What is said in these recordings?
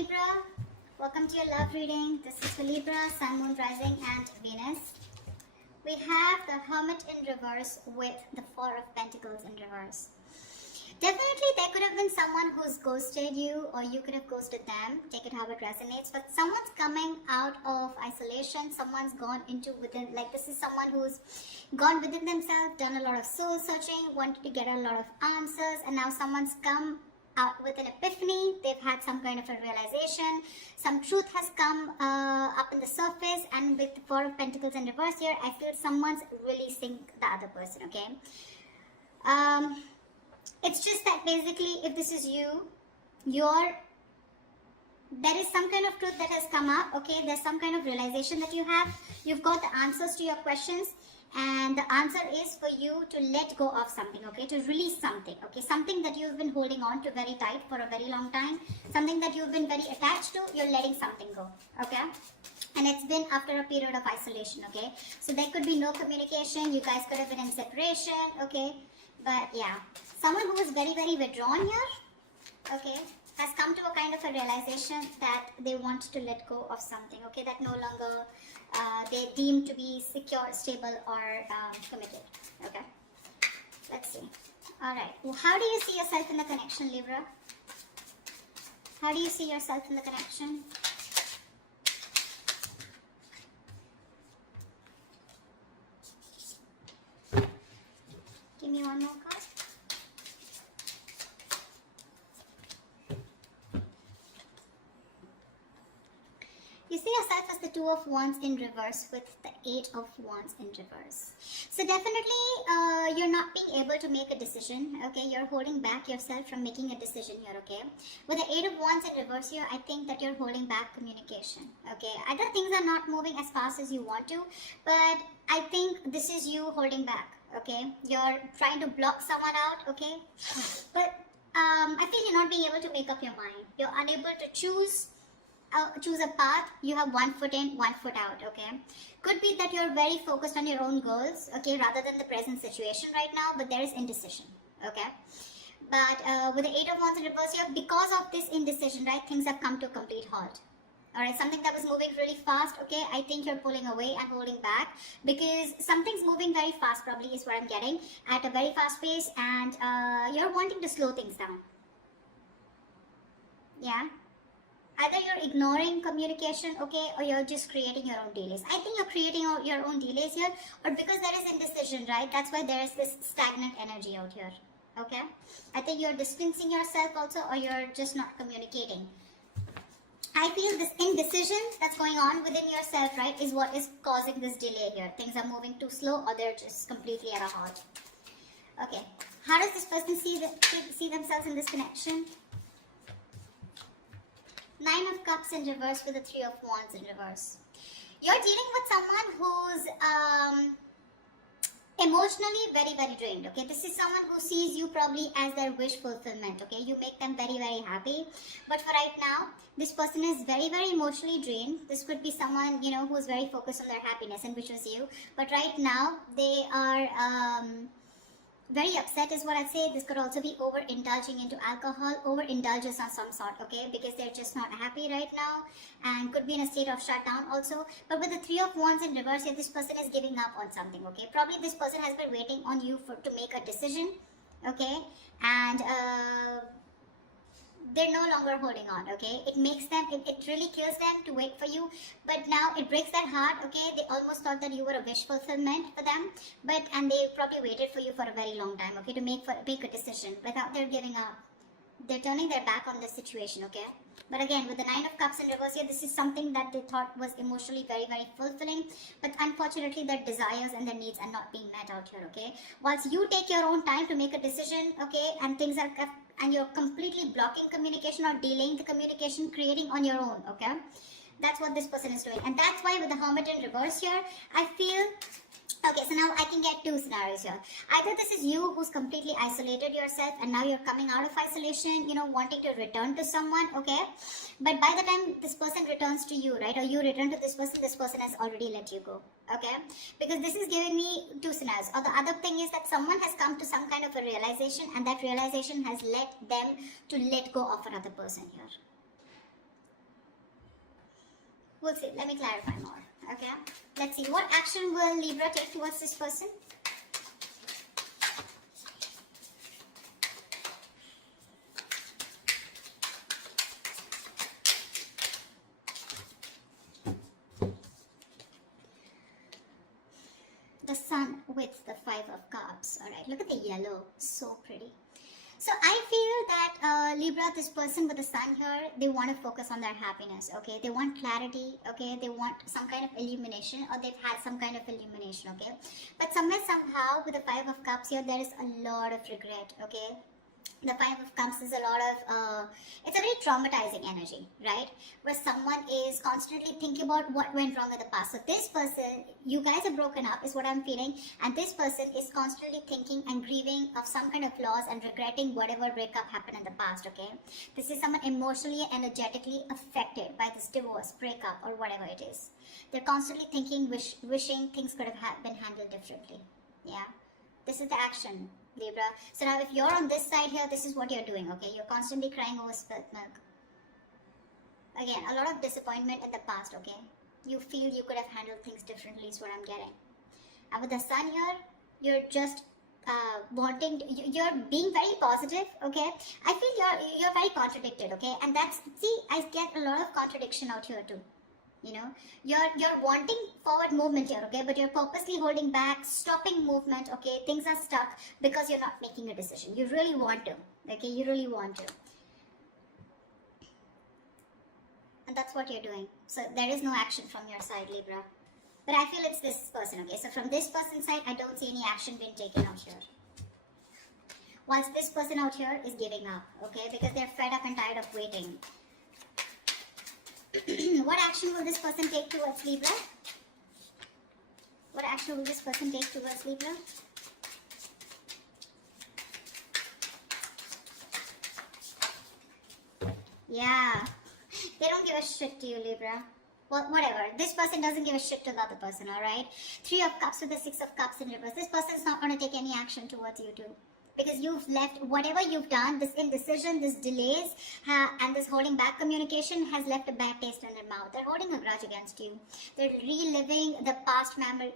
Libra, welcome to your love reading. This is for Libra, Sun, Moon, Rising and Venus. We have the Hermit in reverse with the Four of Pentacles in reverse. Definitely there could have been someone who's ghosted you, or you could have ghosted them. Take it how it resonates. But someone's coming out of isolation. Someone's gone into within, like this is someone who's gone within themselves, done a lot of soul searching, wanted to get a lot of answers, and now someone's come out with an epiphany. They've had some kind of a realization. Some truth has come up in the surface, and with the Four of Pentacles in reverse here, I feel someone's releasing the other person, okay? It's just that basically, if this is you, there is some kind of truth that has come up, okay? There's some kind of realization that you have. You've got the answers to your questions, and the answer is for you to let go of something, okay? To release something, okay? Something that you've been holding on to very tight for a very long time. Something that you've been very attached to, you're letting something go, okay? And it's been after a period of isolation, okay? So there could be no communication. You guys could have been in separation, okay? But yeah, someone who is very, very withdrawn here, okay, has come to a kind of a realization that they want to let go of something, okay, that no longer they deem to be secure, stable, or committed, okay. Let's see. All right. Well, how do you see yourself in the connection, Libra? How do you see yourself in the connection? Give me one more card. You see yourself as the Two of Wands in reverse with the Eight of Wands in reverse. So definitely you're not being able to make a decision, okay? You're holding back yourself from making a decision here, okay? With the Eight of Wands in reverse here, I think that you're holding back communication, okay? Either things are not moving as fast as you want to, but I think this is you holding back, okay? You're trying to block someone out, okay? But I feel you're not being able to make up your mind. You're unable to choose a path. You have one foot in, one foot out, okay? Could be that you're very focused on your own goals, okay, rather than the present situation right now, but there is indecision, okay? But with the Eight of Wands in reverse here, because of this indecision, right, things have come to a complete halt. Alright, something that was moving really fast, okay, I think you're pulling away and holding back, because something's moving very fast, probably is what I'm getting, at a very fast pace, and you're wanting to slow things down. Yeah? Either you're ignoring communication, okay, or you're just creating your own delays. I think you're creating your own delays here, or because there is indecision, right? That's why there is this stagnant energy out here, okay? I think you're distancing yourself also, or you're just not communicating. I feel this indecision that's going on within yourself, right, is what is causing this delay here. Things are moving too slow, or they're just completely at a halt. Okay, how does this person see themselves in this connection? Nine of Cups in reverse with the Three of Wands in reverse. You're dealing with someone who's emotionally very, very drained, okay? This is someone who sees you probably as their wish fulfillment, okay? You make them very, very happy. But for right now, this person is very, very emotionally drained. This could be someone, you know, who's very focused on their happiness, and which was you. But right now, they are very upset is what I'd say. This could also be overindulging into alcohol, overindulgence of some sort, okay? Because they're just not happy right now, and could be in a state of shutdown also. But with the Three of Wands in reverse here, this person is giving up on something, okay? Probably this person has been waiting on you to make a decision, okay? And they're no longer holding on, okay? It makes them, it really kills them to wait for you, but now it breaks their heart, okay? They almost thought that you were a wish fulfillment for them, and they probably waited for you for a very long time, okay, to make a decision. Without they're giving up, they're turning their back on the situation, okay? But again, with the Nine of Cups in reverse here, this is something that they thought was emotionally very, very fulfilling, but unfortunately their desires and their needs are not being met out here, okay? Once you take your own time to make a decision, okay, and you're completely blocking communication or delaying the communication, creating on your own, okay? That's what this person is doing. And that's why with the Hermit in reverse here, I feel, okay, so now I can get two scenarios here. Either this is you who's completely isolated yourself, and now you're coming out of isolation, you know, wanting to return to someone, okay? But by the time this person returns to you, right, or you return to this person has already let you go, okay? Because this is giving me two scenarios. Or the other thing is that someone has come to some kind of a realization, and that realization has led them to let go of another person here. We'll see. Let me clarify more. Okay. Let's see. What action will Libra take towards this person? The sun with the 5 of cups. All right. Look at the yellow. So pretty. So I feel that Libra, this person with the sun here, they want to focus on their happiness, okay? They want clarity, okay? They want some kind of illumination, or they've had some kind of illumination, okay? But somewhere, somehow, with the 5 of cups here, there is a lot of regret, okay? The 5 of cups is a lot of, it's a very traumatizing energy, right? Where someone is constantly thinking about what went wrong in the past. So this person, you guys are broken up is what I'm feeling. And this person is constantly thinking and grieving of some kind of loss and regretting whatever breakup happened in the past, okay? This is someone emotionally, energetically affected by this divorce, breakup, or whatever it is. They're constantly thinking, wishing things could have been handled differently, yeah? This is the action, Libra. So now if you're on this side here, this is what you're doing, okay? You're constantly crying over spilt milk. Again, a lot of disappointment in the past, okay? You feel you could have handled things differently is what I'm getting. And with the sun here, you're just you're being very positive, okay? I feel you're very contradicted, okay? And that's, see, I get a lot of contradiction out here too. You know, you're wanting forward movement here, okay, but you're purposely holding back, stopping movement, okay? Things are stuck because you're not making a decision. You really want to, okay? You really want to, and that's what you're doing. So there is no action from your side, Libra, but I feel it's this person, okay? So from this person's side, I don't see any action being taken out here, whilst this person out here is giving up, okay, because they're fed up and tired of waiting. What action will this person take towards Libra? What action will this person take towards Libra? Yeah. They don't give a shit to you, Libra. Well, whatever. This person doesn't give a shit to the other person, alright? 3 of Cups with the 6 of Cups in reverse. This person is not going to take any action towards you too. Because you've left, whatever you've done, this indecision, this delays, and this holding back communication has left a bad taste in their mouth. They're holding a grudge against you. They're reliving the past memories,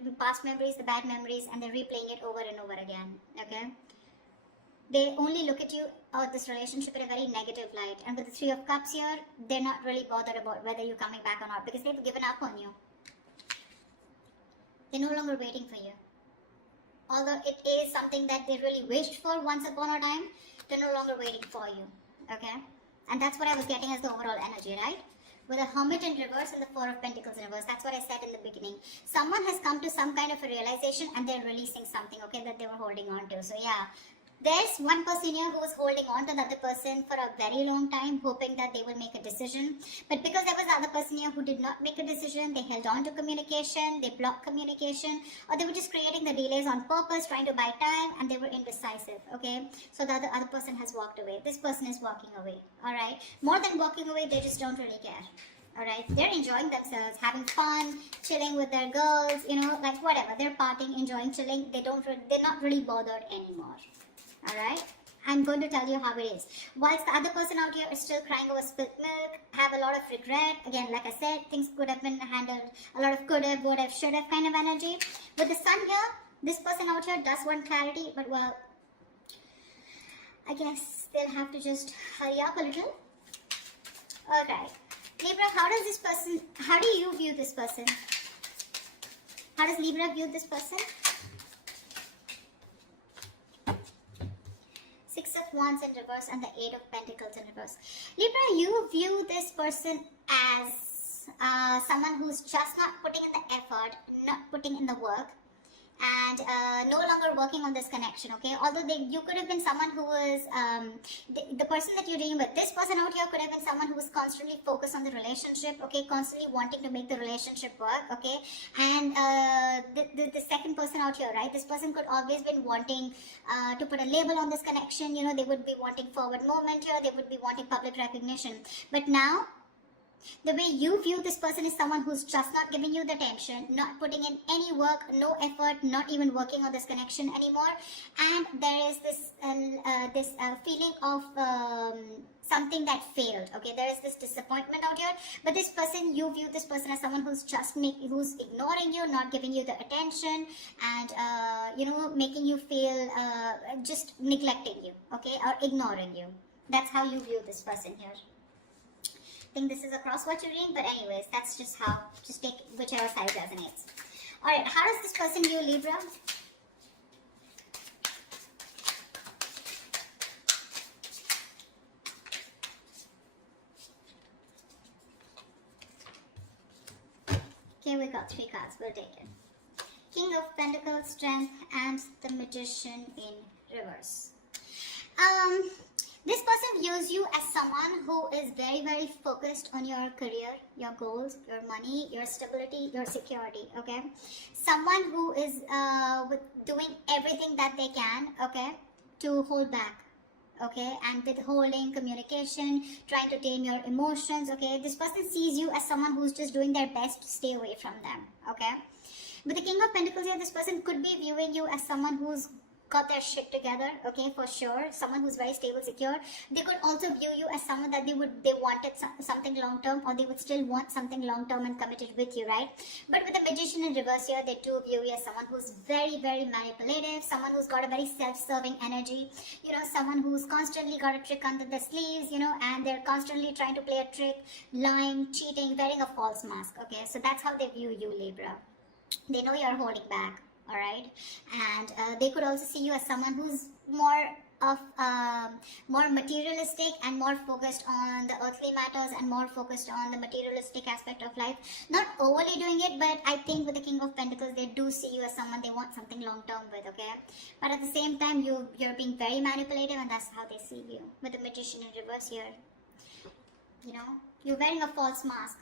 the bad memories, and they're replaying it over and over again, okay? They only look at you or this relationship in a very negative light. And with the 3 of Cups here, they're not really bothered about whether you're coming back or not, because they've given up on you. They're no longer waiting for you. Although it is something that they really wished for once upon a time, they're no longer waiting for you, okay? And that's what I was getting as the overall energy, right? With a Hermit in reverse and the 4 of Pentacles in reverse, that's what I said in the beginning. Someone has come to some kind of a realization and they're releasing something, okay, that they were holding on to. So yeah, there's one person here who was holding on to the other person for a very long time, hoping that they will make a decision. But because there was the other person here who did not make a decision, they held on to communication, they blocked communication, or they were just creating the delays on purpose, trying to buy time, and they were indecisive, okay? So the other person has walked away. This person is walking away, all right? More than walking away, they just don't really care. All right, they're enjoying themselves, having fun, chilling with their girls, you know, like whatever. They're partying, enjoying, chilling. They're not really bothered anymore. Alright, I'm going to tell you how it is. Whilst the other person out here is still crying over spilt milk, have a lot of regret. Again, like I said, things could have been handled. A lot of could have, would have, should have kind of energy. With the sun here, this person out here does want clarity, but well, I guess they'll have to just hurry up a little. Alright, Libra, how do you view this person? How does Libra view this person? 6 of Wands in reverse and the 8 of Pentacles in reverse. Libra, you view this person as someone who's just not putting in the effort, not putting in the work, and no longer working on this connection, okay? Although you could have been someone who was, the person that you're dealing with, this person out here could have been someone who was constantly focused on the relationship, okay? Constantly wanting to make the relationship work, okay? And the second person out here, right? This person could always been wanting to put a label on this connection, you know, they would be wanting forward movement here, they would be wanting public recognition. But now, the way you view this person is someone who's just not giving you the attention, not putting in any work, no effort, not even working on this connection anymore. And there is this feeling of something that failed. Okay, there is this disappointment out here, but this person, you view this person as someone who's who's ignoring you, not giving you the attention, and you know, making you feel just neglecting you, okay, or ignoring you. That's how you view this person here. I think this is a crosswatch reading, but anyways, that's just how, just take whichever side resonates. Alright, how does this person view Libra? Okay, we got 3 cards, we'll take it. King of Pentacles, Strength, and the Magician in reverse. This person views you as someone who is very, very focused on your career, your goals, your money, your stability, your security, okay? Someone who is doing everything that they can, okay, to hold back, okay, and withholding communication, trying to tame your emotions, okay? This person sees you as someone who's just doing their best to stay away from them, okay? With the King of Pentacles here, this person could be viewing you as someone who's got their shit together, okay, for sure. Someone who's very stable, secure. They could also view you as someone that they wanted something long term, or they would still want something long term and committed with you, right? But with the Magician in reverse here, they do view you as someone who's very, very manipulative, someone who's got a very self-serving energy, you know, someone who's constantly got a trick under their sleeves, you know, and they're constantly trying to play a trick, lying, cheating, wearing a false mask, okay? So that's how they view you, Libra. They know you're holding back. All right, and they could also see you as someone who's more materialistic and more focused on the earthly matters and more focused on the materialistic aspect of life. Not overly doing it, but I think with the King of Pentacles, they do see you as someone they want something long term with, okay? But at the same time, you're being very manipulative, and that's how they see you. With the Magician in reverse here, you know, you're wearing a false mask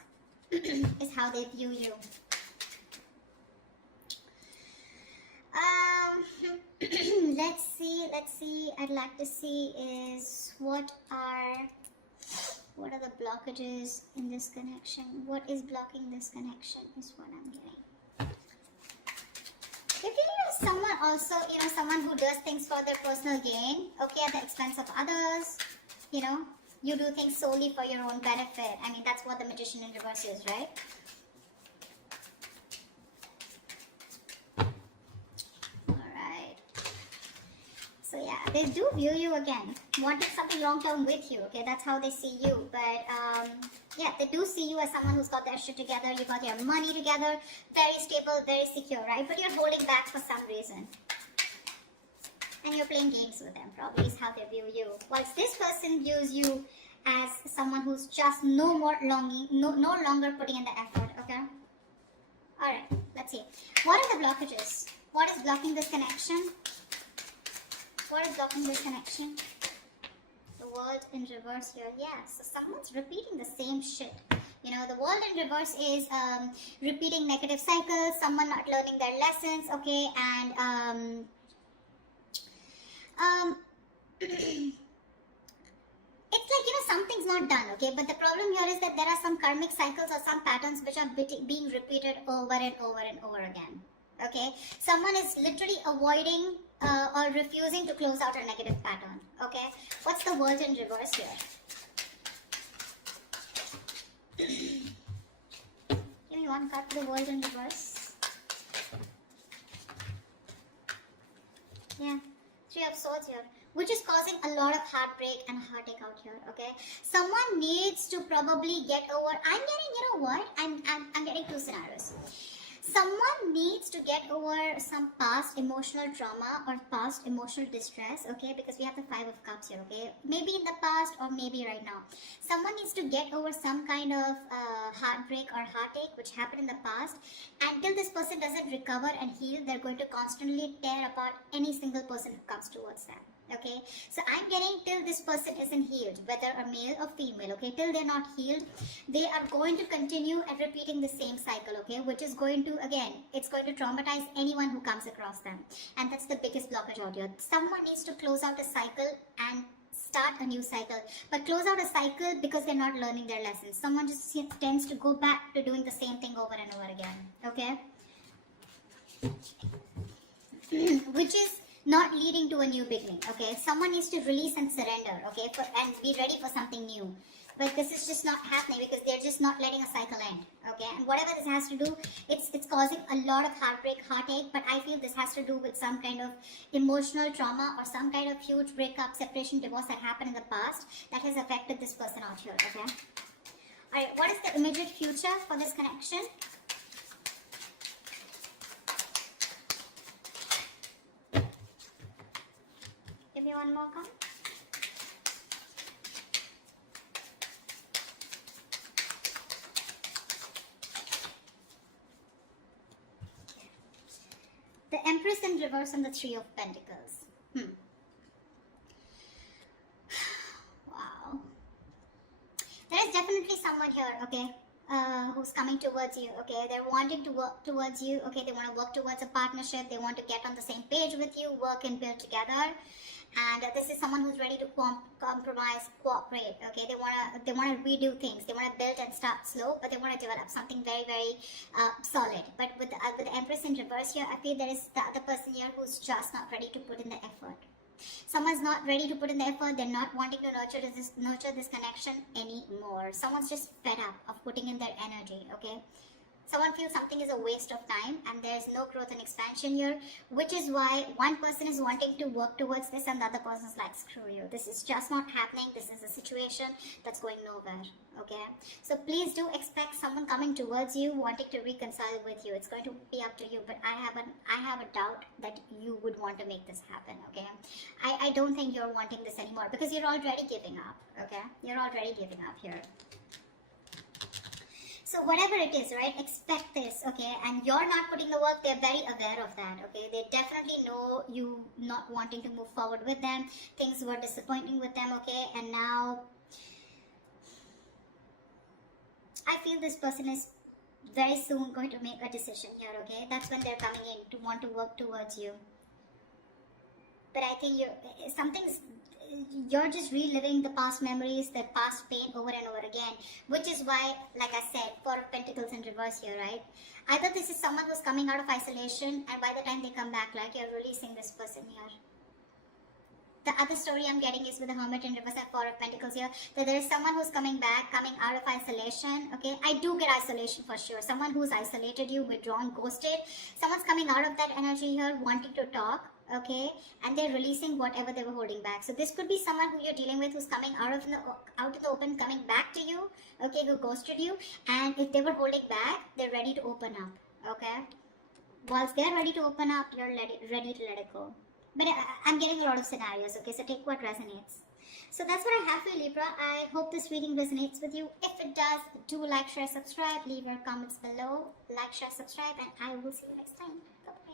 is how they view you. Let's see. I'd like to see is what are the blockages in this connection? What is blocking this connection is what I'm getting. They feel you as someone also, you know, someone who does things for their personal gain, okay, at the expense of others, you know. You do things solely for your own benefit. I mean, that's what the Magician in reverse is, right? So yeah, they do view you again, wanting something long-term with you, okay? That's how they see you. But yeah, they do see you as someone who's got their shit together, you got your money together, very stable, very secure, right? But you're holding back for some reason. And you're playing games with them, probably is how they view you. Whilst this person views you as someone who's just no longer putting in the effort, okay? Alright, let's see. What are the blockages? What is blocking this connection? What is blocking this connection? The World in reverse here. Yeah, so someone's repeating the same shit. You know, the World in reverse is repeating negative cycles, someone not learning their lessons, okay, and it's like, you know, something's not done, okay, but the problem here is that there are some karmic cycles or some patterns which are being repeated over and over and over again, okay. Someone is literally avoiding or refusing to close out a negative pattern, okay. What's the World in reverse here? Give me one card for the World in reverse. Yeah, Three of Swords here, which is causing a lot of heartbreak and heartache out here, okay. Someone needs to probably get over, I'm getting, you know what, I'm getting 2 scenarios. Someone needs to get over some past emotional trauma or past emotional distress, okay, because we have the 5 of Cups here, okay, maybe in the past or maybe right now. Someone needs to get over some kind of heartbreak or heartache which happened in the past. Until this person doesn't recover and heal, they're going to constantly tear apart any single person who comes towards them. Okay, so I'm getting till this person isn't healed, whether a male or female, okay, till they're not healed, they are going to continue and repeating the same cycle, okay, which is going to, again, it's going to traumatize anyone who comes across them, and that's the biggest blockage out here. Someone needs to close out a cycle and start a new cycle, but close out a cycle because they're not learning their lessons. Someone just tends to go back to doing the same thing over and over again, okay, which is not leading to a new beginning. Okay, someone needs to release and surrender, okay, and be ready for something new. But this is just not happening because they're just not letting a cycle end. Okay, and whatever this has to do, it's causing a lot of heartbreak, heartache. But I feel this has to do with some kind of emotional trauma or some kind of huge breakup, separation, divorce that happened in the past that has affected this person out here. Okay. All right. What is the immediate future for this connection? Give me one more card. The Empress in reverse and the Three of Pentacles. Wow. There is definitely someone here, okay, who's coming towards you, okay. They're wanting to work towards you, okay. They want to work towards a partnership. They want to get on the same page with you, work and build together. And this is someone who's ready to compromise, cooperate, okay. They want to redo things. They want to build and start slow, but they want to develop something very, very solid. But with the Empress in reverse here, I feel there is the other person here who's just not ready to put in the effort. Someone's not ready to put in the effort. They're not wanting to nurture this connection anymore. Someone's just fed up of putting in their energy, okay. Someone feels something is a waste of time and there's no growth and expansion here, which is why one person is wanting to work towards this and the other person is like, screw you. This is just not happening. This is a situation that's going nowhere, okay? So please do expect someone coming towards you, wanting to reconcile with you. It's going to be up to you, but I have a doubt that you would want to make this happen, okay? I don't think you're wanting this anymore because you're already giving up, okay? You're already giving up here. So whatever it is, right, expect this, okay, and you're not putting the work, they're very aware of that, okay, they definitely know you not wanting to move forward with them, things were disappointing with them, okay, and now, I feel this person is very soon going to make a decision here, okay, that's when they're coming in to want to work towards you, but I think you're just reliving the past memories, the past pain over and over again, which is why, like I said, Four of Pentacles in reverse here, right? Either this is someone who's coming out of isolation and by the time they come back, like you're releasing this person here. The other story I'm getting is with the Hermit in reverse and Four of Pentacles here, that there is someone who's coming back, coming out of isolation, okay? I do get isolation for sure. Someone who's isolated you, withdrawn, ghosted. Someone's coming out of that energy here, wanting to talk, okay, and they're releasing whatever they were holding back. So this could be someone who you're dealing with who's coming out in the open, coming back to you, okay, who ghosted you, and if they were holding back, they're ready to open up, okay. Once they're ready to open up, you're ready to let it go. But I'm getting a lot of scenarios, okay, so take what resonates. So that's what I have for you, Libra. I hope this reading resonates with you. If it does, do like, share, subscribe, leave your comments below, like, share, subscribe, and I will see you next time. Bye-bye.